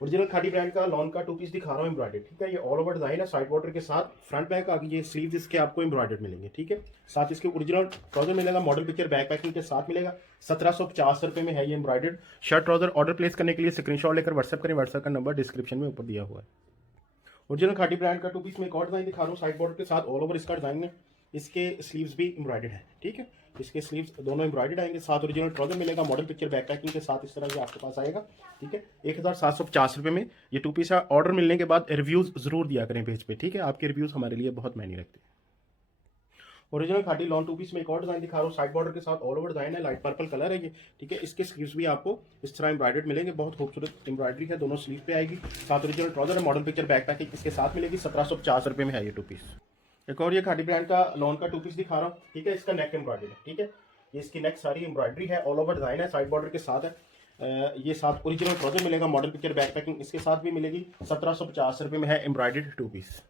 Original Khaadi brand का lawn का two piece दिखा रहा हूँ एम्ब्रॉयडर्ड, ठीक है। ये ऑल ओवर डिजाइन है, साइड बॉर्डर के साथ फ्रंट बैक आगे ये स्लीव्स इसके आपको एम्ब्रॉयडर्ड मिलेंगे, ठीक है। साथ इसके ओरिजिनल ट्राउजर मिलेगा, मॉडल पिक्चर बैक पैकिंग के साथ मिलेगा। 1750 में है ये embroidered shirt trouser. Order place करने के लिए स्क्रीनशॉट लेकर व्हाट्सएप करें, व्हाट्सएप का नंबर डिस्क्रिप्शन में ऊपर दिया हुआ है। ओरिजिनल खादी ब्रांड का टू पीस में एक और डिजाइन दिखा रहा हूँ, साइड बॉर्डर के साथ ऑल ओवर इसका डिजाइन है। इसके स्लीव्स भी एम्ब्रॉयडर्ड है, ठीक है। इसके स्लीव्स दोनों एम्ब्रॉयडर्ड आएंगे, साथ ओरिजिनल ट्राउजर मिलेगा, मॉडल पिक्चर बैक पैकिंग के साथ इस तरह से आपके पास आएगा, ठीक है। 1750 में ये टू पीस है। ऑर्डर मिलने के बाद रिव्यूज जरूर दिया करें पेज पे, ठीक है। आपके रिव्यूज हमारे लिए बहुत मायने रखते हैं। Original Khaadi lawn two piece में एक और डिजाइन दिखा रहा हूँ, साइड बॉर्डर के साथ ऑल ओवर डिजाइन है, लाइट पर्पल कलर है ये, ठीक है। इसके स्लीव्स भी आपको इस तरह एम्ब्रॉयडर्ड मिलेंगे, बहुत खूबसूरत एम्ब्रॉयडरी है, दोनों स्लीव पे आएगी। साथ ओरिजिनल ट्राउजर है, मॉडल पिक्चर बैक पैकिंग इसके साथ मिलेगी। 1750 में है ये टू पीस। एक और ये खादी ब्रांड का लॉन का टू पीस दिखा रहा हूँ, ठीक है। इसका नेक एम्ब्रॉयडरी है, ठीक है। ये इसकी नेक सारी एम्ब्रॉयडरी है, ऑल ओवर डिजाइन है, साइड बॉर्डर के साथ है। ये साथ ओरिजिनल ट्राउजर मिलेगा, मॉडल पिक्चर बैक पैकिंग इसके साथ भी मिलेगी। 1750 में है embroidered two piece.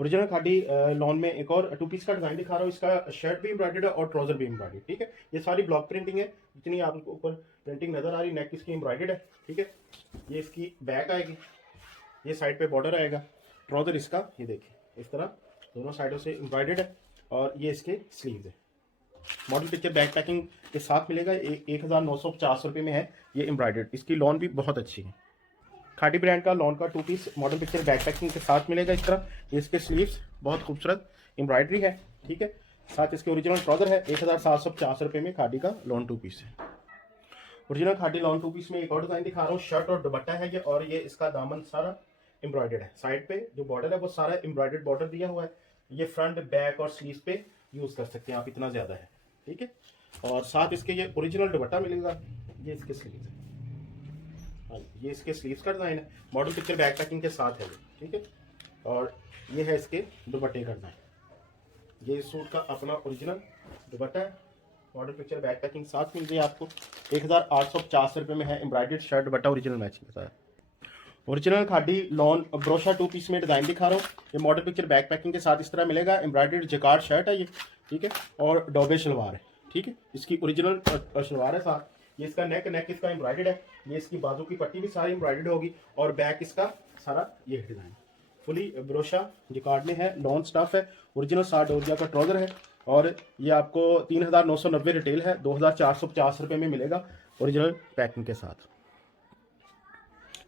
Original Khaadi lawn में एक और टू पीस का डिजाइन दिखा रहा हूँ। इसका शर्ट भी एम्ब्रॉयडर्ड है और ट्राउजर भी एम्ब्रॉयडर्ड, ठीक है। ये सारी ब्लॉक प्रिंटिंग है, जितनी आपको ऊपर प्रिंटिंग नजर आ रही, नेक इसकी एम्ब्रॉयडर्ड है, ठीक है। ये इसकी बैक आएगी, ये साइड पे बॉर्डर आएगा। ट्राउजर इसका ये देखिए इस तरह दोनों साइडों से एम्ब्रॉयडर्ड है, और ये इसके स्लीव्स है। मॉडल पिक्चर बैक पैकिंग के साथ मिलेगा। 1950 में है ये एम्ब्रॉयडर्ड। इसकी लॉन भी बहुत अच्छी है। खादी ब्रांड का लॉन का two piece model picture back packing के साथ मिलेगा इस तरह। ये इसके स्लीव्स बहुत खूबसूरत एम्ब्रॉयडरी है, ठीक है। साथ इसके ओरिजिनल ट्राउजर है। 1750 में खादी का लॉन टू पीस है। Original Khaadi lawn two piece में एक और डिजाइन दिखा रहा हूँ, शर्ट और दुपट्टा है ये, और ये इसका दामन सारा एम्ब्रॉयडर्ड है। साइड पे जो बॉर्डर है वो सारा एम्ब्रॉयडर्ड बॉर्डर दिया हुआ है। ये फ्रंट बैक और स्लीव पे यूज कर सकते हैं आप, इतना ज्यादा है, ठीक है। और साथ इसके ये ओरिजिनल दुपट्टा मिलेगा, ये इसके स्लीव है, ये इसके स्लीव्स का डिजाइन है, मॉडल पिक्चर बैक पैकिंग के साथ है, ठीक है। और ये है इसके दुपट्टे का डिजाइन। ये सूट का अपना ओरिजिनल दुपट्टा है, मॉडल पिक्चर बैक पैकिंग साथ मिल गई आपको। 1850 में है embroidered shirt dupatta original matching के साथ। ओरिजिनल खादी लॉन ब्रोशा टू पीस में डिजाइन दिखा रहा हूँ। ये मॉडल पिक्चर बैक पैकिंग के साथ इस तरह मिलेगा। एम्ब्रॉयडर्ड जकार्ड शर्ट है ये, ठीक है, और डोबे शलवार है, ठीक है। इसकी ओरिजिनल शलवार है साथ। ये इसका नेक इसका एम्ब्रॉयडर्ड है। ये इसकी बाजू की पट्टी भी सारी एम्ब्रॉयडर्ड होगी, और बैक इसका सारा ये डिजाइन फुली ब्रोशा जिकार्ड में है, लॉन स्टफ है, ओरिजिनल साठ डोरिया का ट्राउजर है, और ये आपको 3990 रिटेल है, 2450 में मिलेगा ओरिजिनल पैकिंग के साथ।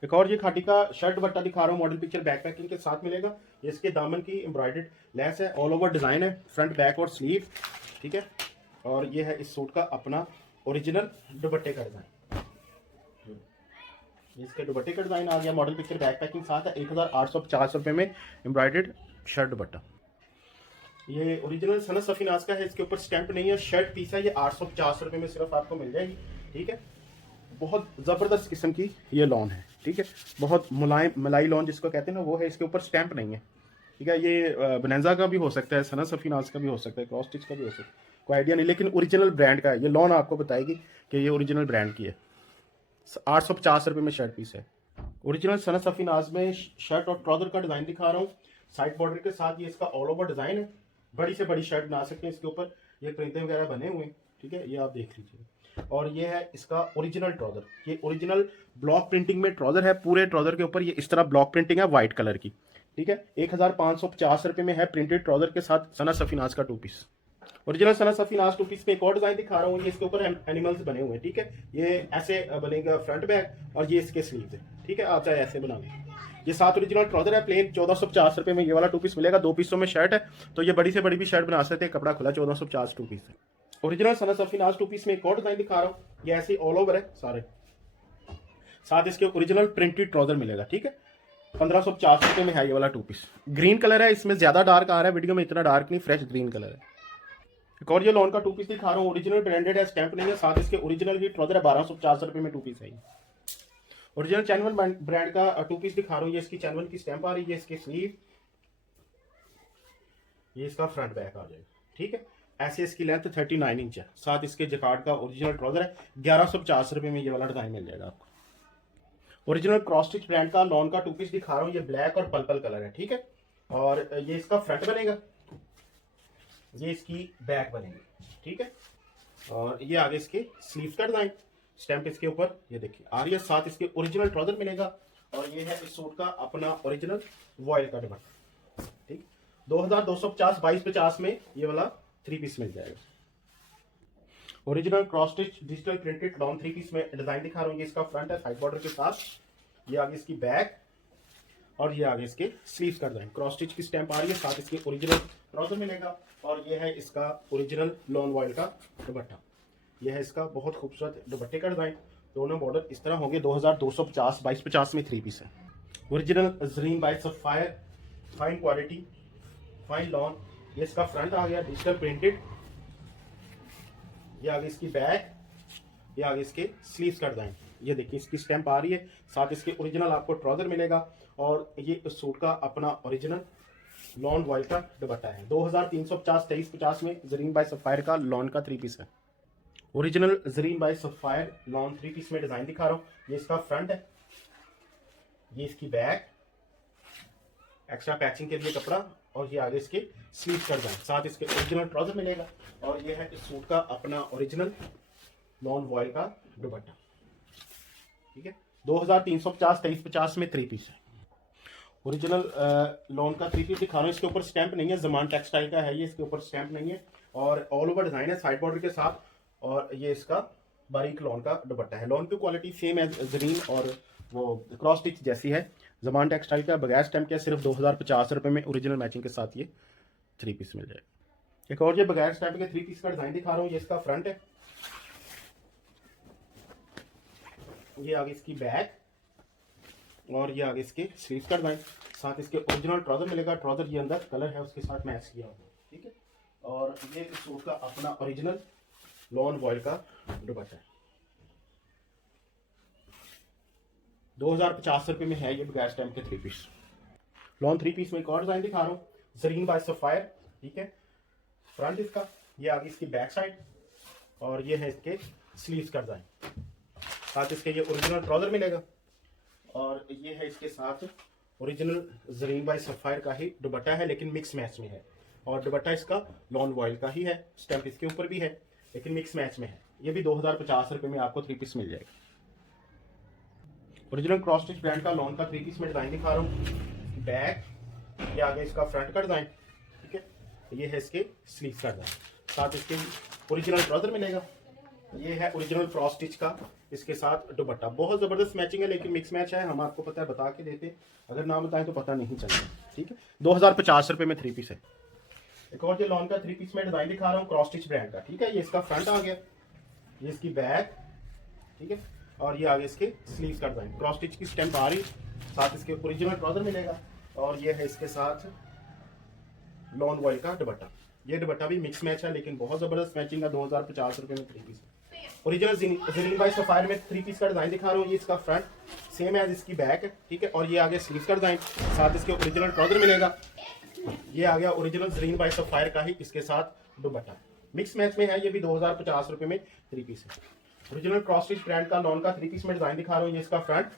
एक और ये खादी का शर्ट दुपट्टा दिखा रहा हूँ, मॉडल पिक्चर बैक पैकिंग के साथ मिलेगा। ये इसके दामन की एम्ब्रॉयडर्ड लेस है, ऑल ओवर डिजाइन है, फ्रंट बैक और स्लीव, ठीक है। और ये है इस सूट का अपना ओरिजिनल दुपट्टे का डिजाइन। इसके दुपट्टे का डिजाइन आ गया, मॉडल पिक्चर बैक पैकिंग साथ है। 1850 में एम्ब्रॉयडर्ड शर्ट दुपट्टा। ये ओरिजिनल सनत सफीनाज का है, इसके ऊपर स्टैंप नहीं है, शर्ट पीस है। ये 850 में सिर्फ आपको मिल जाएगी, ठीक है। बहुत जबरदस्त किस्म की ये लॉन है, ठीक है। बहुत मुलायम मलाई लॉन जिसको कहते हैं ना, वो है। इसके ऊपर स्टैंप नहीं है, ठीक है। ये बनैजा का भी हो सकता है, सनत सफीनाज का भी हो सकता है, क्रॉस स्टिच का भी हो सकता है, कोई आइडिया नहीं, लेकिन ओरिजिनल ब्रांड का है। ये लॉन आपको बताएगी कि ये ओरिजिनल ब्रांड की है। 850 में शर्ट पीस है। ओरिजिनल सनत सफीनाज में शर्ट और ट्राउजर का डिजाइन दिखा रहा हूँ, साइड बॉर्डर के साथ। ये इसका ऑल ओवर डिजाइन है, बड़ी से बड़ी शर्ट बना सकते हैं इसके ऊपर, ये परिंदे वगैरह बने हुए हैं, ठीक है। ये आप देख लीजिए। और ये है इसका ओरिजिनल ट्राउजर। ये ओरिजिनल ब्लॉक प्रिंटिंग में ट्राउजर है, पूरे ट्राउजर के ऊपर ये इस तरह ब्लॉक प्रिंटिंग है व्हाइट कलर की, ठीक है। 1550 में है प्रिंटेड ट्राउजर के साथ सनत सफीनाज का two piece. Original Sana Safinaz two piece में एक और डिजाइन दिखा रहा हूँ। ये इसके ऊपर एनिमल्स बने हुए हैं, ठीक है। ये ऐसे बनेगा फ्रंट बैक, और ये इसके स्लीव है, ठीक है। आप चाहे ऐसे बना लें। ये साथ ओरिजिनल ट्राउजर है प्लेन। 1450 में ये वाला टू पीस मिलेगा। 2 पीसों में शर्ट है, तो ये बड़ी से बड़ी भी शर्ट बना सकते हैं, कपड़ा खुला। 1450 टू पीस है। Original Sana Safinaz two piece में एक और डिजाइन दिखा रहा हूँ। ये ऐसे ऑल ओवर है सारे, साथ इसके ओरिजिनल प्रिंटेड ट्राउजर मिलेगा, ठीक है। 1550 में है ये वाला टू पीस। ग्रीन कलर है, इसमें ज्यादा डार्क आ रहा है वीडियो में, इतना डार्क नहीं, फ्रेश ग्रीन कलर है। एक और ये लॉन का टू पीस दिखा रहा हूँ, ओरिजिनल ब्रांडेड है, स्टैंप नहीं है, साथ इसके ओरिजिनल ही ट्राउजर है। 1250 में टू पीस है। ओरिजिनल चैनवन ब्रांड का टू पीस दिखा रहा हूँ। ये इसकी चैनवन की स्टैंप आ रही है, इसके स्लीव, ये इसका फ्रंट बैक आ जाएगा, ठीक है। ऐसे इसकी लेंथ 39 इंच है, साथ इसके जकार्ड का ओरिजिनल ट्राउजर है। 1150 में ये वाला डिजाइन मिल जाएगा आपको। ओरिजिनल क्रॉस स्टिच ब्रांड का लॉन का टू पीस दिखा रहा हूँ। ये ब्लैक और पर्पल कलर है, ठीक है। और ये इसका फ्रंट बनेगा, ये इसकी बैक बनेगी, ठीक है। और ये आगे इसके स्लीव्स का डिजाइन। स्टैंप इसके ऊपर ये देखिए आ रही है, साथ इसके ओरिजिनल ट्राउजर मिलेगा और ये है इस सूट का अपना ओरिजिनल वॉयल का दुपट्टा। ठीक, 2250 2250 में ये वाला 3 पीस मिल जाएगा। Original Cross Stitch digital printed long 3 piece में डिजाइन दिखा रहा हूँ। ये इसका फ्रंट है साइड बॉर्डर के साथ, ये आगे इसकी बैक और ये आगे इसके स्लीव्स का डिजाइन क्रॉस स्टिच की स्टैंप आ रही है, साथ इसके ओरिजिनल ट्राउजर मिलेगा और ये है इसका ओरिजिनल लॉन वॉयल का दुपट्टा। ये है इसका बहुत खूबसूरत दुपट्टे का डिजाइन। दोनों मॉडल इस तरह होंगे। 2250 2250 में 3 पीस है। Original Zareen by Sapphire, fine quality, fine lawn. ये इसका फ्रंट आ गया डिजिटल प्रिंटेड, ये आगे इसकी बैक, ये आगे इसके स्लीव्स का डिजाइन। ये देखिए इसकी स्टैंप आ रही है, साथ इसके ओरिजिनल आपको ट्राउजर मिलेगा और ये इस सूट का अपना ओरिजिनल लॉन वॉयल का दुपट्टा है। 2350 2350 में जरीन बाय सफायर का लॉन का 3 पीस है। Original Zareen by Sapphire lawn 3 piece में डिजाइन दिखा रहा हूँ। ये इसका फ्रंट है, ये इसकी बैक, एक्स्ट्रा पैचिंग के लिए कपड़ा और ये आगे इसके स्लीव का डिजाइन, साथ इसके ओरिजिनल ट्राउजर मिलेगा और ये है इस सूट का अपना ओरिजिनल लॉन वॉयल का दुपट्टा। ठीक है, 2350 2350 में 3 पीस है। ओरिजिनल लॉन का 3 पीस दिखा रहा हूँ। इसके ऊपर स्टैंप नहीं है, जमान टेक्सटाइल का है ये, इसके ऊपर स्टैंप नहीं है और ऑल ओवर डिजाइन है साइड बॉर्डर के साथ और ये इसका बारीक लॉन का दुपट्टा है। लॉन की क्वालिटी सेम है जरीन और वो क्रॉस स्टिच जैसी है। जमान टेक्सटाइल का बगैर स्टैंप का सिर्फ 2050 रुपये में ओरिजिनल मैचिंग के साथ ये 3 पीस मिल जाएगा। एक और ये बगैर स्टैंप के 3 पीस का डिजाइन दिखा रहा हूँ। ये इसका फ्रंट है, ये आगे इसकी बैक और ये आगे इसके स्लीव का डिजाइन, साथ इसके ओरिजिनल ट्राउजर मिलेगा। ट्राउजर ये अंदर कलर है उसके साथ मैच किया होगा। ठीक है, और ये इस सूट का अपना ओरिजिनल लॉन वॉयल का दुपट्टा है। 2050 रुपये में है ये बगैर स्टैंप के 3 पीस। लॉन 3 पीस में एक और डिजाइन दिखा रहा हूँ, जरीन बाय सफायर। ठीक है, फ्रंट इसका, ये आगे इसकी बैक साइड और ये है इसके स्लीव्स का डिजाइन, साथ इसके ये ओरिजिनल ट्राउजर मिलेगा और ये है इसके साथ ओरिजिनल जरीन बाय सफायर का ही दुपट्टा है लेकिन मिक्स मैच में है और दुपट्टा इसका लॉन वॉयल का ही है। स्टैंप इसके ऊपर भी है लेकिन मिक्स मैच में है। ये भी 2050 रुपये में आपको 3 पीस मिल जाएगा। ओरिजिनल क्रॉस स्टिच ब्रांड का लॉन का 3 पीस में डिजाइन दिखा रहा हूँ। बैक, ये आगे इसका फ्रंट का डिजाइन। ठीक है, ये है इसके स्लीव का डिजाइन, साथ इसके ओरिजिनल ट्राउजर मिलेगा। ये है ओरिजिनल क्रॉस स्टिच का इसके साथ दुपट्टा। बहुत जबरदस्त मैचिंग है लेकिन मिक्स मैच है, हम आपको पता है बता के देते, अगर ना बताएं तो पता नहीं चलेगा। ठीक है, 2050 रुपये में 3 पीस है। एक और ये लॉन का 3 पीस में डिजाइन दिखा रहा हूँ क्रॉस स्टिच ब्रांड का। ठीक है, ये इसका फ्रंट आ गया, ये इसकी बैक, ठीक है, और ये आगे इसके स्लीव्स का डिजाइन। क्रॉस स्टिच की स्टैंप आ रही, साथ इसके ओरिजिनल ट्राउजर मिलेगा और ये है इसके साथ लॉन वॉयल का दुपट्टा। ये दुपट्टा भी मिक्स मैच है लेकिन बहुत जबरदस्त मैचिंग है। 2050 रुपये में 3 piece. Original Zareen by Sapphire में 3 पीस का डिजाइन दिखा रहा हूँ। ये इसका फ्रंट सेम है इसकी बैक है। ठीक है, और ये आगे स्लीव्स का डिजाइन, साथ इसके ओरिजिनल ट्राउजर मिलेगा। ये आ गया ओरिजिनल जरीन बाय सफायर का ही इसके साथ दुपट्टा, मिक्स मैच में है। ये भी 2050 रुपये में 3 पीस है। ओरिजिनल क्रॉस स्टिच ब्रांड का लॉन का 3 पीस में डिजाइन दिखा रहा हूँ। ये इसका फ्रंट,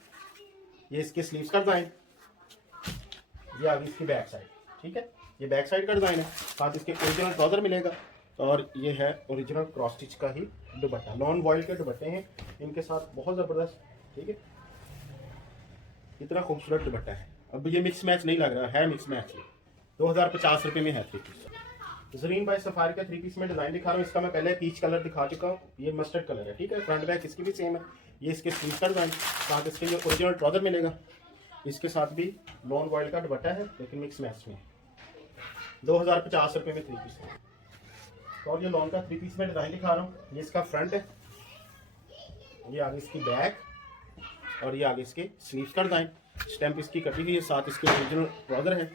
ये इसके स्लीव्स का डिजाइन, ये आगे इसकी बैक साइड। ठीक है, ये बैक साइड का डिजाइन है, साथ इसके ओरिजिनल ट्राउजर मिलेगा और ये है ओरिजिनल क्रॉस स्टिच का ही दुपट्टा। लॉन वॉयल के दुपट्टे हैं इनके साथ, बहुत जबरदस्त। ठीक है, इतना खूबसूरत दुपट्टा है। अब ये मिक्स मैच नहीं लग रहा है, मिक्स मैच है। 2050 रुपये में है 3 पीस। जरीन बाय सफारी का 3 पीस में डिजाइन दिखा रहा हूँ। इसका मैं पहले पीच कलर दिखा चुका हूँ, ये मस्टर्ड कलर है। ठीक है, फ्रंट बैक इसकी भी सेम है। ये इसके स्लीव का डिजाइन, साथ इसके लिए ओरिजिनल ट्राउजर मिलेगा। इसके साथ भी लॉन वॉयल का दुपट्टा है लेकिन मिक्स मैच में। 2050 रुपये में 3 पीस है। और ये लॉन का 3 पीस में डिजाइन दिखा रहा हूँ। ये इसका फ्रंट है, ये आगे इसकी बैक और ये आगे इसके स्लीव्स का डिजाइन। स्टैंप इसकी कटी हुई है, साथ इसके ओरिजिनल ट्राउजर है।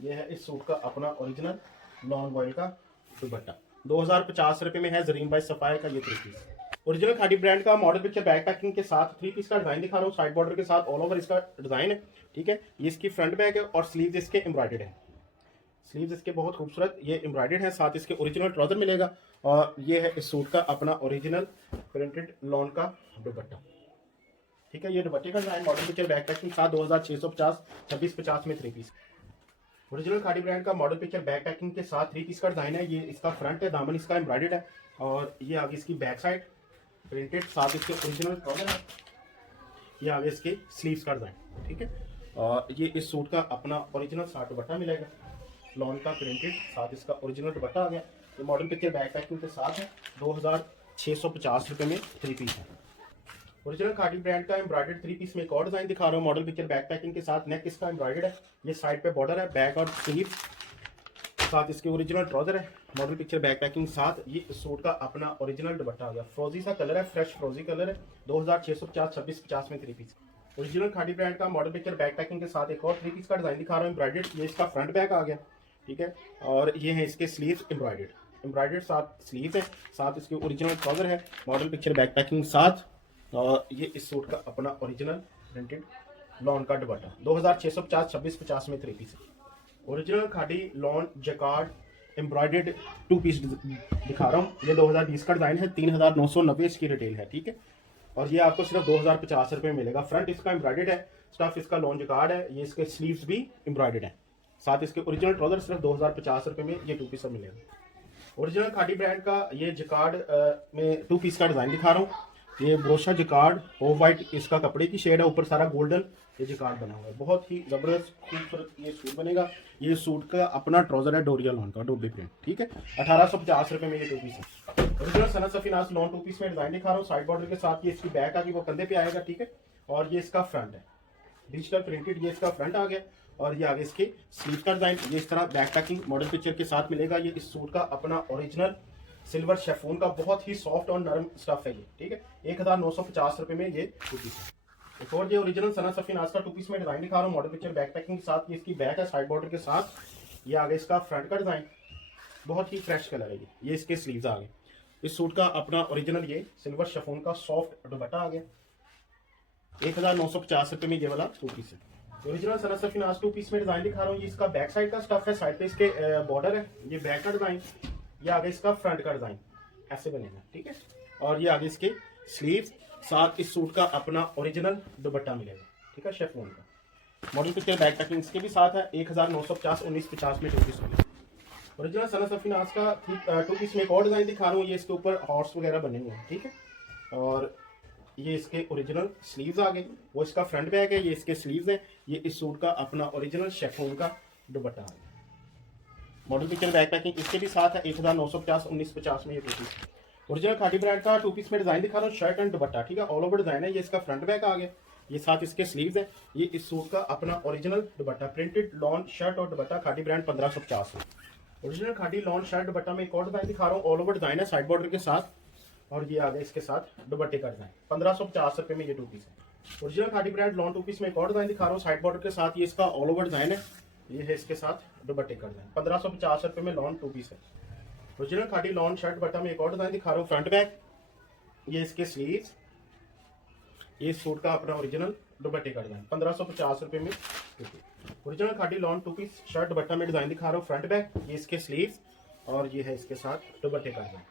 ये है इस सूट का अपना ओरिजिनल लॉन वॉयल का दुपट्टा। 2050 रुपये में है जरीन बाय सफायर का ये 3 पीस। ओरिजिनल खादी ब्रांड का मॉडल पिक्चर बैक पैकिंग के साथ 3 पीस का डिजाइन दिखा रहा हूँ। साइड बॉर्डर के साथ ऑल ओवर इसका डिजाइन है। ठीक है, ये इसकी फ्रंट बैक है और स्लीव्स इसके एम्ब्रॉयडर्ड है। स्लीव्स इसके बहुत खूबसूरत ये एम्ब्रॉयडर्ड है, साथ इसके ओरिजिनल ट्राउजर मिलेगा और ये है इस सूट का अपना ओरिजिनल प्रिंटेड लॉन का दुपट्टा। ठीक है, ये दुपट्टे का design model picture back packing साथ 2650 2650 में 3 पीस। ओरिजिनल खादी ब्रांड का मॉडल पिक्चर बैक पैकिंग के साथ 3 पीस का डिजाइन है। ये इसका फ्रंट है, दामन इसका एम्ब्रॉयडर्ड है और ये आगे इसकी बैक साइड प्रिंटेड, साथ इसके ओरिजिनल ट्राउजर है। ये आगे इसके स्लीव्स का डिजाइन, ठीक है। और ये इस सूट का अपना ओरिजिनल साथ दुपट्टा मिलेगा, लॉन का प्रिंटेड, साथ इसका ओरिजिनल दुपट्टा आ गया। ये मॉडल पिक्चर बैक पैकिंग के साथ है। 2650 रुपये में 3 पीस है। ओरिजिनल खादी ब्रांड का एम्ब्रॉयडर्ड 3 पीस में एक और डिजाइन दिखा रहा हूँ मॉडल पिक्चर बैक पैकिंग के साथ। नेक इसका एम्ब्रॉयडर्ड है, ये साइड पे बॉर्डर है, बैक और स्लीव, साथ इसके ओरिजिनल ट्राउजर है। मॉडल पिक्चर बैक पैकिंग साथ ये सूट का अपना ओरिजिनल दुपट्टा आ गया। फ्रोजी सा कलर है, फ्रेश फ्रोजी कलर है। 2650 2650 में 3 पीस। ओरिजिनल खादी ब्रांड का मॉडल पिक्चर बैक पैकिंग के साथ एक और 3 पीस का डिजाइन दिखा रहा हूँ एम्ब्रॉयडर्ड। ये इसका फ्रंट बैक आ गया, ठीक है। और ये है इसके स्लीव एम्ब्रॉयडर्ड साथ स्लीव है, साथ इसके ओरिजिनल ट्राउजर है। मॉडल पिक्चर बैक पैकिंग साथ। और ये इस सूट का अपना ओरिजिनल प्रिंटेड लॉन का दुपट्टा। 2650 2650 में 3 piece. Original Khaadi lawn jacquard embroidered 2 piece दिखा रहा हूँ। ये 2020 का डिजाइन है, 3990 इसकी रिटेल है, ठीक है। और ये आपको सिर्फ 2050 रुपये मिलेगा। फ्रंट इसका एम्ब्रॉयडर्ड है, स्टफ इसका लॉन जैकार्ड है, ये इसके स्लीव्स भी एम्ब्रॉयडर्ड है, साथ इसके ओरिजिनल ट्राउजर सिर्फ 2050 रुपये में ये 2 पीस मिलेगा। ओरिजिनल खादी ब्रांड का ये जैकार्ड में 2 पीस का डिजाइन दिखा रहा हूँ। ये ब्रोशा जैकार्ड ऑफ वाइट इसका कपड़े की शेड है, ऊपर सारा गोल्डन ये जैकार्ड बना हुआ है। बहुत ही जबरदस्त खूबसूरत ये सूट बनेगा। ये सूट का अपना ट्राउजर है डोरिया लॉन का, डोबी प्रिंट, ठीक है। 1850 रुपये में ये 2 पीस है। Original Sana Safinaz lawn 2 piece में डिजाइन दिखा रहा हूँ। साइड बॉर्डर के साथ ये इसकी बैक आ गई, वो कंधे पे आएगा, ठीक है। और ये इसका फ्रंट है, डिजिटल प्रिंटेड, ये इसका फ्रंट आ गया। और ये आगे इसके स्लीव का डिजाइन ये इस तरह बैक पैकिंग मॉडल पिक्चर के साथ मिलेगा। ये इस सूट का अपना ओरिजिनल सिल्वर शेफून का बहुत ही सॉफ्ट और नरम स्टफ है ये, ठीक है। 1950 रुपये में ये 2 पीस है। एक और ये ओरिजिनल सना सफीनास का 2 पीस में डिजाइन दिखा रहा हूँ मॉडल पिक्चर बैक पैकिंग के साथ। ये इसकी बैक है साइड बॉर्डर के साथ। ये आगे इसका फ्रंट का डिजाइन बहुत ही फ्रेश कलर है ये इसके स्लीव्स आ गए। इस सूट का अपना ओरिजिनल ये सिल्वर शेफून का सॉफ्ट दुपट्टा आ गया। 1950 रुपये में ये वाला 2 पीस है। ओरिजिनल सना सफीनास 2 पीस में डिजाइन दिखा रहा हूँ। ये इसका बैक साइड का स्टफ है, साइड पे इसके बॉर्डर है, ये बैक का डिजाइन, ये आगे इसका फ्रंट का डिजाइन ऐसे बनेगा, ठीक है। और ये आगे इसके स्लीव्स, साथ इस सूट का अपना ओरिजिनल दुपट्टा मिलेगा, ठीक है, शेफून का। मॉडल पिक्चर बैक पैकिंग इसके भी साथ है। 1950 1950 में 2 पीस मिलेगा। ओरिजिनल सना सफीनास का 2 पीस में एक और डिजाइन दिखा रहा हूँ। ये इसके ऊपर हॉर्स वगैरह बने हुए हैं, ठीक है। और ये इसके ओरिजिनल स्लीव्स आ गए, वो इसका फ्रंट बैक है, ये इसके स्लीव्स है। ये इस सूट का अपना ओरिजिनल शेफून का दुपट्टा आ गया। मॉडल पिक्चर बैक पैकिंग इसके भी साथ है। 1950 1950 में ये 2 पीस। ओरिजिनल खादी ब्रांड का 2 पीस में डिजाइन दिखा रहा हूँ, शर्ट एंड दुपट्टा, ठीक है, ऑल ओवर डिजाइन है। ये इसका फ्रंट बैक आ गया, ये साथ इसके स्लीव्स है। ये इस सूट का अपना ओरिजिनल दुपट्टा प्रिंटेड लॉन शर्ट और दुपट्टा खादी ब्रांड 1550 है। Original Khaadi lawn shirt dupatta में एक और डिजाइन दिखा रहा हूँ, ऑल ओवर डिजाइन है साइड बॉर्डर के साथ। और ये आगे इसके साथ दुपट्टे का डिजाइन 1550 रुपये में ये 2 पीस है। Original Khaadi brand lawn 2 piece में एक और डिजाइन दिखा रहा हूँ साइड बॉर्डर के साथ। ये इसका ऑल ओवर डिजाइन है, ये है इसके साथ दुपट्टे का डिजाइन 1550 रुपये में लॉन 2 पीस है। Original Khaadi lawn shirt dupatta में एक और डिजाइन दिखा रहा हूँ, फ्रंट बैक, ये इसके स्लीव्स, ये सूट का अपना ओरिजिनल दुपट्टे का डिजाइन 1550 रुपये में 2 piece. Original Khaadi lawn 2 piece shirt dupatta में डिजाइन दिखा रहा हूँ, फ्रंट बैक, ये इसके स्लीव्स, और ये है इसके साथ दुपट्टे का डिजाइन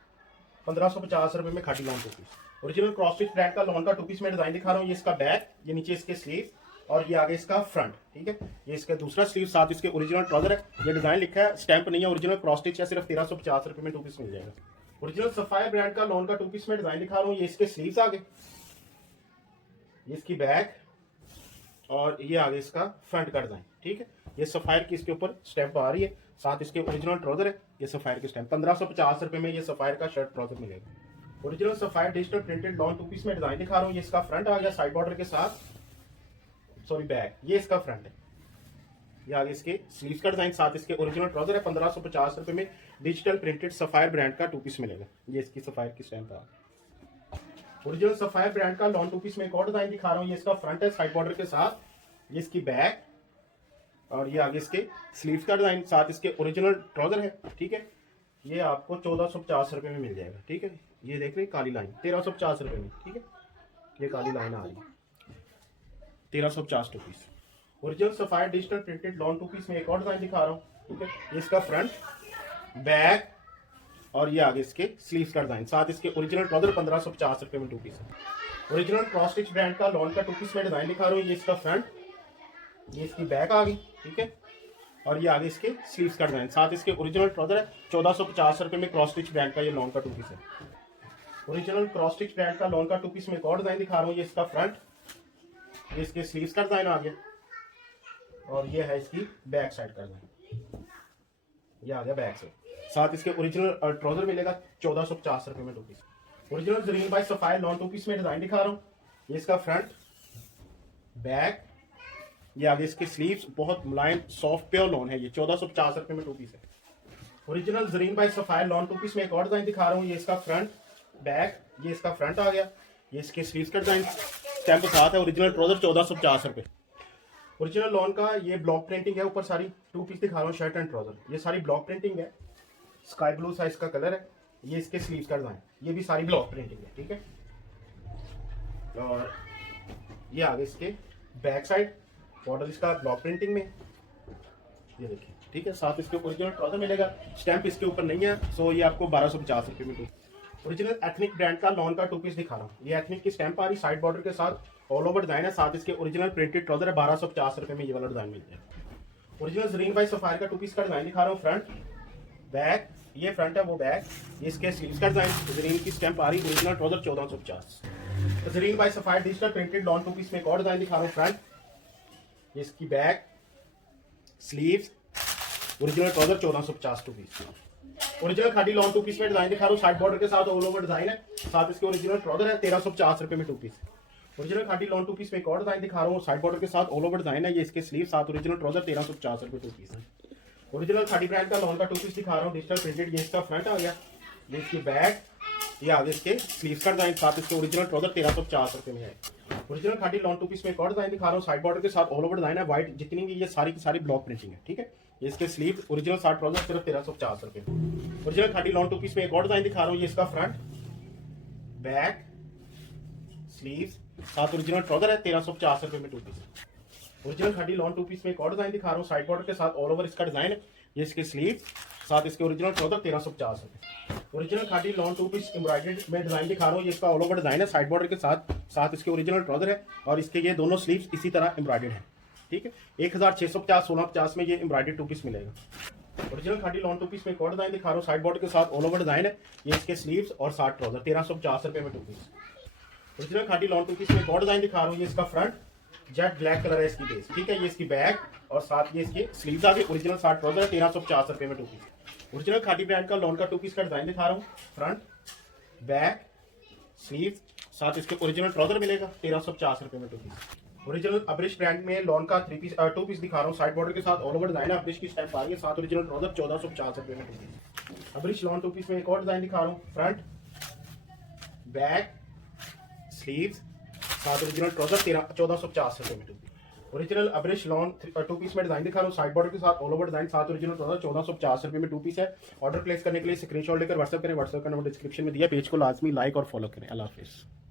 1550 रुपये में Khaadi lawn 2 piece. Original Cross Stitch brand का लॉन का 2 पीस में डिजाइन दिखा रहा हूँ। ये इसका बैक, ये नीचे इसके स्लीव, और ये आगे इसका फ्रंट, ठीक है। ये इसका दूसरा स्लीव, साथ इसके ओरिजिनल ट्राउजर है। ये डिजाइन लिखा है, स्टैंप नहीं है, ओरिजिनल क्रॉस स्टिच है, सिर्फ 1350 रुपये में 2 पीस मिल जाएगा। ओरिजिनल सफायर ब्रांड का लॉन का 2 पीस में डिजाइन दिखा रहा हूँ। ये इसके स्लीव्स आगे, ये इसकी बैक, और ये आगे इसका फ्रंट का डिजाइन, ठीक है। ये सफायर की इसके ऊपर स्टैंप आ रही है, साथ इसके ओरिजिनल ट्राउजर है, ये सफायर के स्टैंप 1550 रुपये में ये सफायर का शर्ट ट्राउजर मिलेगा। Original Sapphire digital printed lawn 2 piece में डिजाइन दिखा रहा हूँ। ये इसका फ्रंट आ गया साइड बॉर्डर के साथ, सॉरी बैक, ये इसका फ्रंट है, ये आगे इसके स्लीव्स का डिजाइन, साथ इसके ओरिजिनल ट्राउजर है। 1550 रुपये में डिजिटल प्रिंटेड सफायर ब्रांड का 2 पीस मिलेगा। ये इसकी सफायर की स्टैंप है। ओरिजिनल सफायर ब्रांड का लॉन 2 पीस में एक और डिजाइन दिखा रहा हूँ। ये इसका फ्रंट है साइड बॉर्डर के साथ, ये इसकी बैक, और ये आगे इसके स्लीव्स का डिजाइन, साथ इसके ओरिजिनल ट्राउजर है, ठीक है। ये आपको 1450 रुपये में मिल जाएगा, ठीक है। ये देख रहे काली लाइन 1350 रुपये में, ठीक है। ये काली लाइन आ रही है 1350 rupees. Original Sapphire digital printed lawn 2 piece में एक और डिजाइन दिखा रहा हूँ, ठीक है। ये इसका फ्रंट, बैक, और ये आगे इसके स्लीव्स का डिजाइन, साथ इसके ओरिजिनल ट्राउजर 1550 रुपये में 2 पीस है। ओरिजिनल क्रॉस स्टिच ब्रांड का लॉन का 2 पीस में डिजाइन दिखा रहा हूँ। ये इसका फ्रंट, ये इसकी बैक आ गई, ठीक है, और ये आगे इसके स्लीव्स का डिजाइन, साथ इसके ओरिजिनल ट्राउजर है। 1450 रुपये में क्रॉस स्टिच ब्रांड का ये लॉन का 2 पीस है। ओरिजिनल क्रॉस स्टिच ब्रांड का लॉन का टू पीस में एक और डिजाइन दिखा रहा हूँ। ये इसका फ्रंट, ये इसके स्लीव्स का डिजाइन आ गया और ये है इसकी बैक साइड का डिजाइन, ये आ गया बैक साइड। साथ इसके ओरिजिनल ट्राउजर मिलेगा 1450 रुपए में two piece. Original Zareen by Sapphire lawn two piece में डिजाइन दिखा रहा हूँ। ये इसका फ्रंट, बैक, ये आगे इसके स्लीव्स, बहुत मुलायम सॉफ्ट प्योर लॉन है। ये 1450 रुपए में टू पीस है। Original Zareen by Sapphire lawn two piece में एक और डिजाइन दिखा रहा हूँ। ये इसका फ्रंट, बैक, ये इसका फ्रंट आ गया, ये इसके स्लीव्स का डिजाइन स्टैम्प साथ है। ओरिजिनल ट्राउजर 1450 रुपए। ओरिजिनल लॉन का ये ब्लॉक प्रिंटिंग है, ऊपर सारी टू पीस दिखा रहा हूँ, शर्ट एंड ट्राउजर। ये सारी ब्लॉक प्रिंटिंग है, स्काई ब्लू सा इसका कलर है। ये इसके स्लीव्स का डिजाइन, ये भी सारी ब्लॉक प्रिंटिंग है, ठीक है। और ये आगे इसके बैक साइड बॉर्डर इसका ब्लॉक प्रिंटिंग में, ये देखिए, ठीक है। साथ इसके ओरिजिनल ट्राउजर मिलेगा, स्टैंप इसके ऊपर नहीं है, सो ये आपको 1250 रुपये में टू। ओरिजिनल एथनिक ब्रांड का लॉन का टू पीस दिखा रहा हूँ। ये एथनिक की स्टैंप आ रही, साइड बॉर्डर के साथ ऑल ओवर डिजाइन है। साथ इसके ओरिजिनल प्रिंटेड ट्राउजर है, 1250 रुपये में ये वाला डिजाइन मिलता है। ओरिजिनल जरीन बाय सफायर का टू पीस का डिजाइन दिखा रहा हूँ। फ्रंट, बैक, ये फ्रंट है वो बैक, ये इसके स्लीव्स का डिजाइन, जरीन की स्टैंप आ रही। Original trouser 1450। Zareen by Sapphire digital printed lawn two piece में एक और डिजाइन दिखा रहा हूँ। फ्रंट, ये इसकी back, sleeves, original trouser 1450 two piece. Original Khaadi lawn two piece में डिजाइन दिखा रहा हूँ, साइड बॉर्डर के साथ ऑल ओवर डिजाइन है। साथ इसके ओरिजिनल ट्राउजर है, 1350 रुपए में two piece. Original Khaadi lawn two piece में एक और डिजाइन दिखा रहा हूँ, साइड बॉर्डर के साथ ऑल ओवर डिजाइन है। ये इसके स्लीव, साथ ओरिजिनल ट्राउजर 1350 रुपए टू पीस है। ओरिजिनल खादी ब्रांड का लॉन का टू पीस दिखा रहा हूँ, डिजिटल प्रिंटेड। ये इसका फ्रंट आ गया, ये इसकी बैक, ये आगे इसके स्लीव्स का डिजाइन, साथ इसके ओरिजिनल ट्राउजर 1350 रुपए में है। Original Khaadi lawn two piece में एक और डिजाइन दिखा रहा हूँ, साइड बॉर्डर के साथ ऑल ओवर डिजाइन है। व्हाइट जितनी भी ये सारी की सारी ब्लॉक प्रिंटिंग है, ठीक है। ये इसके स्लीव, ओरिजिनल साथ ट्राउजर सिर्फ 1350 रुपए। Original Khaadi lawn two piece में एक और डिजाइन दिखा रहा हूँ। ये इसका फ्रंट, बैक, स्लीव्स, साथ ओरिजिनल ट्राउजर है, 1350 रुपए में two piece. Original Khaadi lawn two piece में एक और डिजाइन दिखा रहा हूँ, साइड बॉर्डर के साथ ऑल ओवर इसका डिजाइन है। ये इसके स्लीव, साथ इसके ओरिजिनल ट्राउजर 1350 रुपए। Original Khaadi lawn two piece embroidered में डिजाइन दिखा रहा हूँ। ये इसका ऑल ओवर डिजाइन है, साइड बॉर्डर के साथ, साथ इसके ओरिजिनल ट्राउजर है और इसके ये दोनों स्लीव्स इसी तरह एम्ब्रॉयडर्ड है, ठीक है। 1650 1650 में ये एम्ब्रॉयडर्ड टू पीस मिलेगा। Original Khaadi lawn two piece में एक और डिजाइन दिखा रहा हूँ, साइड बॉर्डर के साथ ऑल ओवर डिजाइन है। ये इसके स्लीव्स और साथ ट्राउजर 1350 रुपए में two piece. Original Khaadi lawn two piece में एक और डिजाइन दिखा रहा हूँ। ये इसका फ्रंट, जेट ब्लैक कलर है इसकी बेस, ठीक है। ये इसकी बैक और साथ ये इसके स्लीव्स आगे, ओरिजिनल साथ ट्राउजर 1350 रुपए में two piece. Original Khaadi brand का लॉन का टू पीस का डिजाइन दिखा रहा हूँ। फ्रंट, बैक, स्लीव, साथ इसके ओरिजिनल ट्राउजर मिलेगा, 1350 रुपए में two piece. Original Abrish brand में लॉन का टू पीस दिखा रहा हूँ, साइड बॉर्डर के साथ ऑल ओवर डिजाइन है। अब्रिश की स्टैंप आ रही है, साथ ओरिजिनल ट्राउजर 1450 रुपए में two piece. Abrish lawn two piece में एक और डिजाइन दिखा रहा हूँ। फ्रंट, बैक, स्लीव्स, साथ ओरिजिनल ट्राउजर 1450 रुपए में two piece. Original Abrish lawn two piece में डिजाइन दिखा रहा हूँ, साइड बॉर्डर के साथ ऑल ओवर डिजाइन, साथ ओरिजिनल ट्राउजर 1450 रुपए में टू पीस है। ऑर्डर प्लेस करने के लिए स्क्रीनशॉट लेकर व्हाट्सएप करें, व्हाट्सएप का नंबर डिस्क्रिप्शन में दिया। पेज को लाजमी लाइक और फॉलो करें। अल्लाह हाफिज़।